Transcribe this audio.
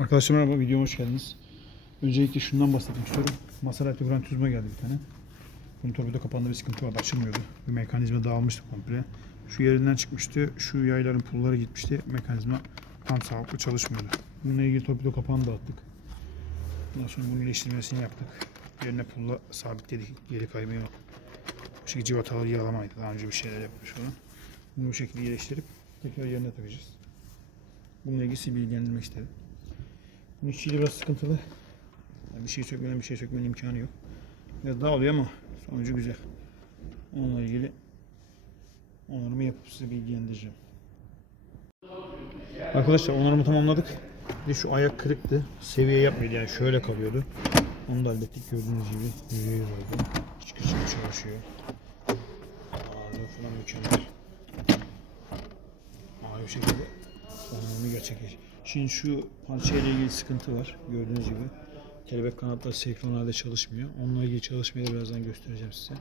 Arkadaşlar merhaba, videoma hoş geldiniz. Öncelikle şundan bahsetmek istiyorum. Maserati Gran Turismo geldi bir tane. Bunun torpido kapağında bir sıkıntı vardı, açılmıyordu. Bir mekanizma dağılmıştı komple. Şu yerinden çıkmıştı, şu yayların pulları gitmişti. Mekanizma tam sağlıklı çalışmıyordu. Bununla ilgili torpido kapağını dağıttık. Ondan sonra bunun iyileştirmesini yaptık. Yerine pulla sabitledik, geri kaymayı. Bu şekilde civataları yağlamaydı. Daha önce bir şeyler yapmış falan. Bunu bu şekilde iyileştirip tekrar yerine takacağız. Bununla ilgili bilgilendirmek istedim. İşçiliği biraz sıkıntılı. Yani bir şey sökmeden bir şey sökmenin imkanı yok. Biraz daha oluyor ama sonucu güzel. Onunla ilgili onarımı yapıp size bilgilendireceğim. Arkadaşlar onarımı tamamladık. Bir şu ayak kırıktı. Seviye yapmıyordu yani şöyle kalıyordu. Onu da hallettik gördüğünüz gibi. Yüzeye oldu. Çıkır çıkır çalışıyor. Ağzı falan mükemmel. Aa, bu şekilde onarımı gerçekleşti. Şimdi şu parçayla ilgili sıkıntı var. Gördüğünüz gibi. Kelebek kanatları senkron çalışmıyor. Onunla ilgili çalışmayı da birazdan göstereceğim size.